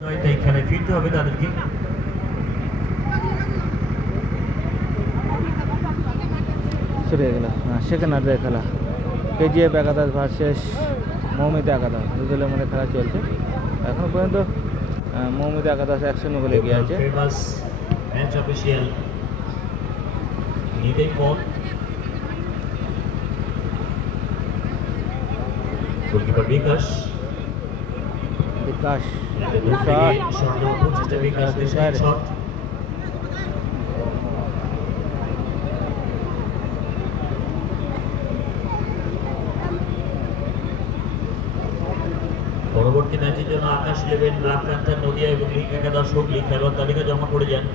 তাই খেলায় ফিরতে হবে তাদেরকে। শুরু হয়ে গেল সেকেন্ড হাফের খেলা। কেজিএফ একাদশ ভার্সেস মৌমিতা একাদশ, দু দলের মধ্যে খেলা চলছে এখনো পর্যন্ত। মৌমিতা একাদশ 1-0 গোলে এগিয়ে আছে। ম্যাচ অফিসিয়াল নিদেই ফোন গোলকিপার বিকাশ শট। পরবর্তী ম্যাচের জন্য আকাশ লেভেন, ব্ল্যাক প্যান্থার, নদিয়া এবং লিগ একাদশ হুগলি খেলোয়াড় তালিকা জমা করে যান।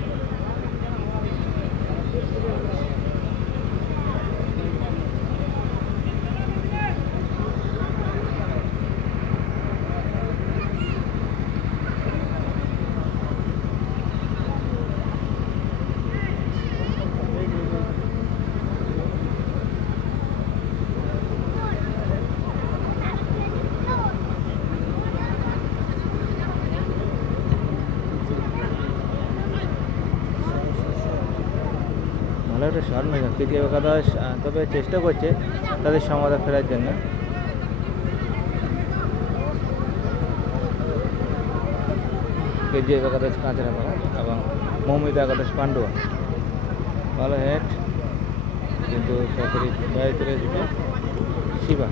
ভালো একটা শট মেরে কেজিএফ একাদশ, তবে চেষ্টা করছে তাদের সমাধান ফেরার জন্য। কেজিএফ একাদশ কাঁচরাপাড়া এবং মৌমিতা একাদশ পান্ডুয়া। ভালো হেড, কিন্তু সরকারি বাইরে চলে এসেছে। শিবা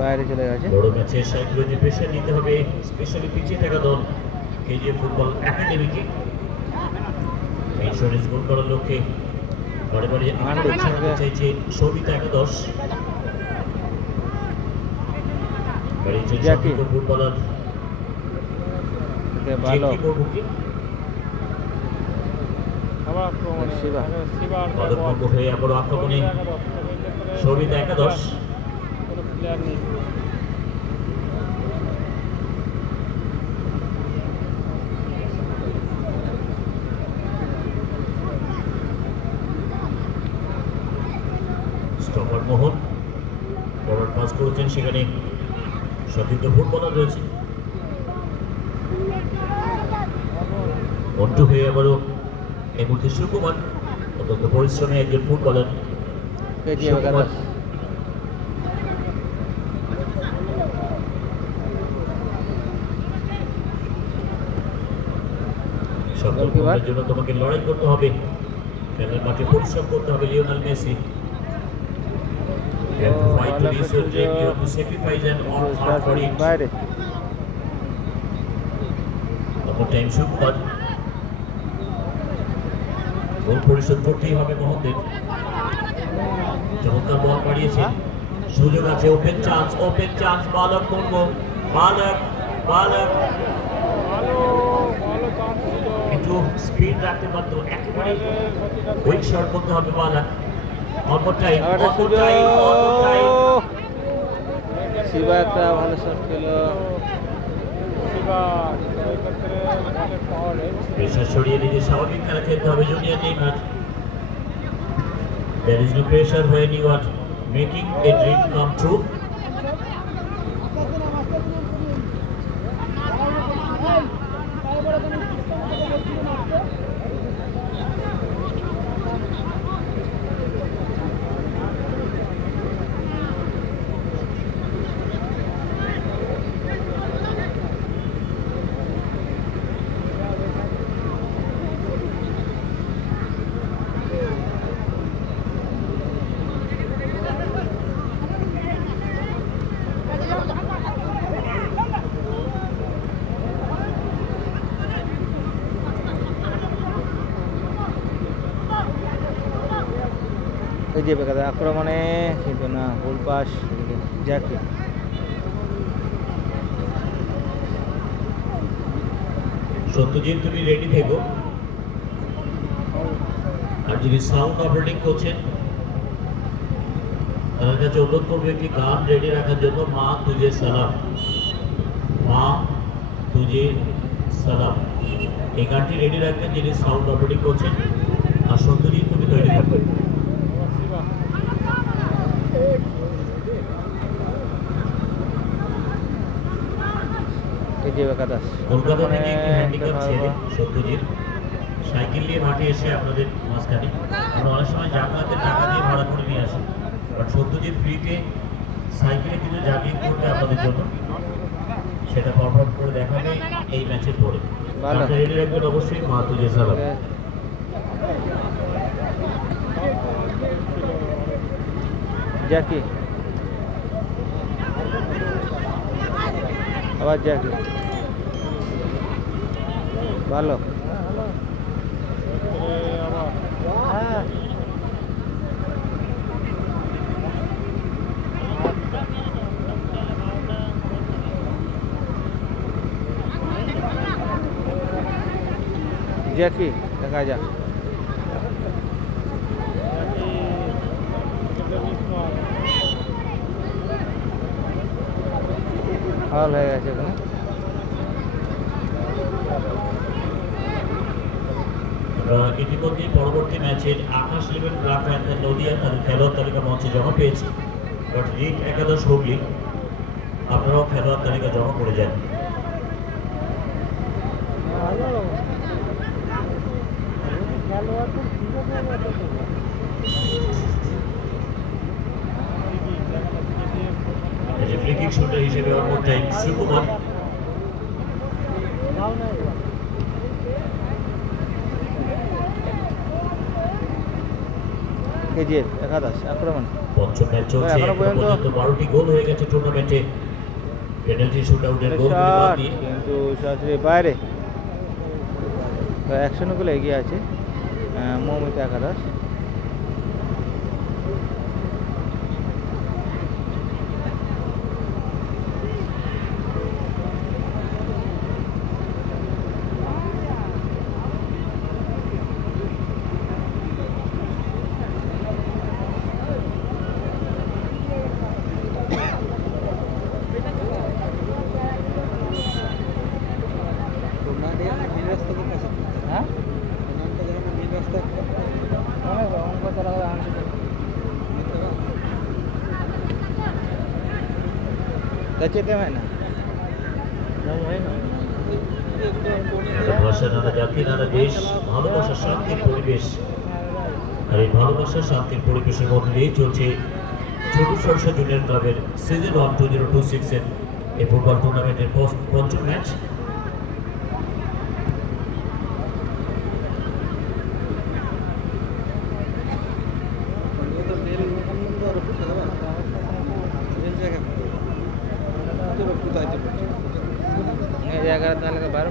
বাইরে চলে গেছে। বড় ম্যাচে সাইকোলজি প্রেশার নিতে হবে, স্পেশালি পিছিয়ে থাকা দল কেজিএফ ফুটবল একাডেমিকে। ইন্স্যুরেন্স গোল করার লক্ষ্যে বারে বারে চাইছে সবিতা একাদশ। ফুটবলার হয়ে আবার আক্রমণে সবিতা একাদশ। স্টপার মোহন ফরওয়ার্ড পাস করেছেন, সেখানে সতীর্থ ফুটবলার রয়েছে। মন্টু হয়ে আবারও এই মুহূর্তে সুকুমার, অত্যন্ত পরিশ্রমী একজন ফুটবলার। সফলতার জন্য তোমাকে লড়াই করতে হবে, খেলার মাঠে পরিশ্রম করতে হবে। লিওনেল মেসি গোল পরিশোধ করতেই হবে মোহনদের। চমৎকার বল বাড়িয়েছে, সুযোগ আছে, ওপেন চান্স। বালক করবো, বালক একটু স্পিড রাখতে পারতো, একেবারে উইক শট করতে হবে বালক। শিবা একটা ভালো শট খেল। প্রেশার সরিয়ে নিজে স্বাভাবিক খেলা খেলতে হবে junior Neymar. There is no pressure when you are making a dream come true. KGF একাদশ আক্রমণে, কিন্তু না, গোল পাস জ্যাকি। সত্যজিৎ, তুমি রেডি থেকো, আর যদি সাউন্ড অপারেটিং করছেন তার কাছে অনুরোধ করবো একটি গান রেডি রাখার জন্য। মা তুঝে সালাম, মা তুঝে সালাম। এই গানটি রেডি রাখবেন যিনি সাউন্ড অপারেটিং করছেন, আর সত্যজিৎ তুমি তৈরি থাকবে। KGF একাদশ কলকাতা থেকে একটি হ্যান্ডিক্যাপ ছেলে সত্যজিৎ সাইকেল নিয়ে মাঠে এসে আপনাদের মাঝখানে, আমরা অনেক সময় যাতায়াতের টাকা দিয়ে ভাড়া করে নিয়ে আসি, বাট সত্যজিৎ ফ্রিতে সাইকেলে কিছু জাগিয়ে করবে আপনাদের জন্য, সেটা পারফর্ম করে দেখাবে এই ম্যাচের পরে। ভালো। গানটা রেডি রাখবেন অবশ্যই মাহাতো জেসালাম। জ্যাকি, আবার জ্যাকি, ভালো। জ্যাকি দেখা যাক। ফাউল হয়ে গেছে এখানে। ইতিমধ্যে পরবর্তী ম্যাচের আকাশ লেভেল ব্ল্যাক প্যান্থার নদিয়া তাদের খেলোয়াড় তালিকা মঞ্চে জমা পেয়েছে, বাট রিক একাদশ হুগলি আপনারাও খেলোয়াড় তালিকা জমা করে যান। ফ্রি কিক শুটার হিসেবে অন্যটাই সুকুমার। KGF একাদশ আক্রমণ। পঞ্চম ম্যাচ চলছে, এখনো এখনো পর্যন্ত 12টি গোল হয়ে গেছে টুর্নামেন্টে। পেনাল্টি শুটআউটের গোল শট দিয়ে কিন্তু সরাসরি বাইরে। প্রায় 100 গোলে এগিয়ে আছে মৌমিতা একাদশ। হ্যাঁ যেতে হয় না। ভালোবাসা নানা জাতি নানা দেশ, ভালোবাসা শান্তির পরিবেশ, আর এই ভালোবাসা শান্তির পরিবেশের মধ্যে দিয়েই চলছে ছোট সরষা জুনিয়র ক্লাবের সিজন 1-2026 এর এই ফুটবল টুর্নামেন্টের পঞ্চম ম্যাচ। জায়গাটা তাহলে বারো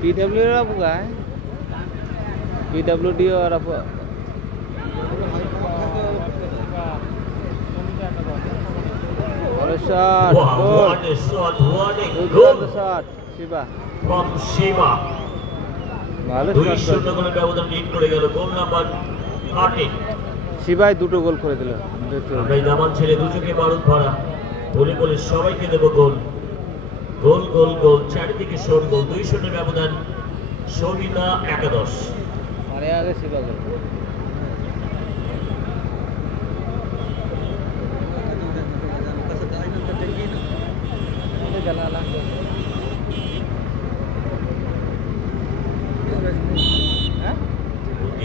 PW आप का है PWD और आप shot Wow, what a shot, what a goal goal shot Shiva from Shiva। ভালো 2-0 গোলের ব্যবধান লিড করে গেল গোল নাম্বার 13। শিবাই দুটো গোল করে দিল। আমরা এই দামান ছেড়ে দু চোখে বারুদ ভরা বলে বলে সবাইকে দেবো গোল গোল গোল গোল, চারিদিকে শোর গোল। 2-0 ব্যবধান সৌমিতা একাদশ। মারে আগে শিবা গোল। হ্যাঁ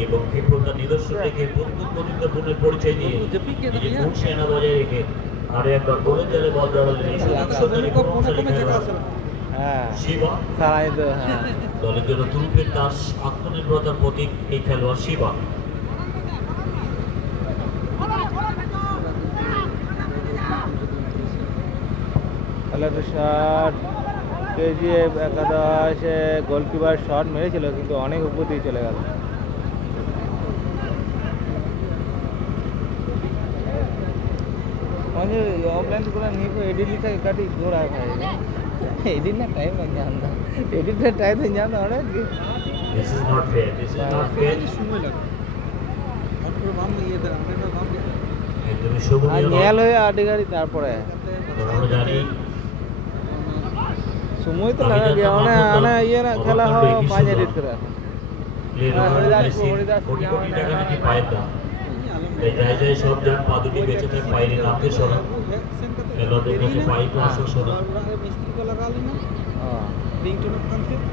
এবং ক্ষিপ্রতার নিদর্শন রেখে বন্ধুত্বপূর্ণের পরিচয় দিয়ে নিজের সেনা বজায় রেখে আরো একবার গোলের জালে বল জড়ালেন এই সুন্দরী প্রভাবশালী খেলোয়াড় হ্যাঁ শিবা। সারাই তো হ্যাঁ দলের জন্য তুরুপের দাস, আত্মনির্ভরতার প্রতীক এই খেলোয়াড় শিবা। একটা শট KGF একাদশে গোলকিপার শট মেরেছিল কিন্তু অনেক উপর দিয়ে চলে গেল। मुझे ऑफलाइन पूरा नहीं को एडिट लिखा काटी दो रहा है भाई एडिट ना टाइम नहीं जानता एडिट का टाइम नहीं जानता और This is not fair. This is not fair. একদমই শোভনীয় নয়। নিয়াল হয়ে আটে গাড়ি তারপরে আমরা জানি সময় তো লাগা গিয়া মানে আনা ইয়ে না খেলা হয় 5 এডিট করে কোটি কোটি টাকা নাকি পায়ের দাম তাই যায় যায় সব যান পা দুটি বেঁচে থাক পায়ের নামতে শোনা খেলোয়াড়দের কাছে পাই পাঁচশো শোনা মিস্ত্রি को लगा लेना रिंगटोन কান থেকে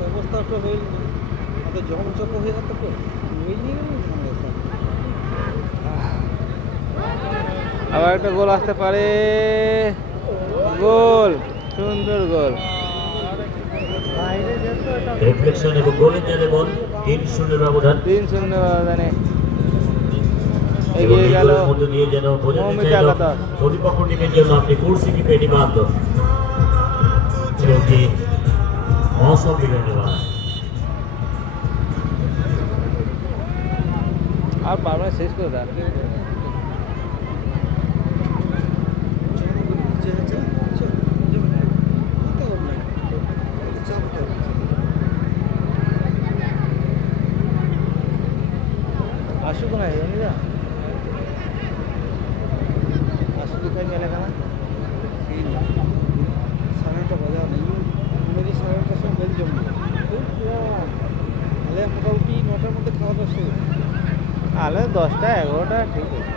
ব্যবস্থা তো হইল না তো জম চপ হয়ে যেত তো ওই নিয়ে ঝামেলা আবার একটা গোল আসতে পারে গোল সুন্দর গোল রিফ্লেকশন এবং গোলের জালে বল 3-0 ব্যবধান 3-0 ব্যবধানে এবং এগিয়ে এই গেল গোলের মধ্যে দিয়ে যেন বোঝাতে মৌমিতা চাইল একাদশ। প্রতিপক্ষ টিমের জন্য আপনি কুর্সি পেটি বাধ্য क्योंकि मौसम बिगड़ने वाला है আর পারবে শেষ করে দাও আসুক না জানি না আসুক কোথায় গেলে কেন সাড়েটা বাজা নেই মেরি সাড়েটার সময় বেল জমবে তাহলে মোটামুটি 9টার মধ্যে খাওয়া দাওয়া শেষ আলে 10টা 11টা ঠিক আছে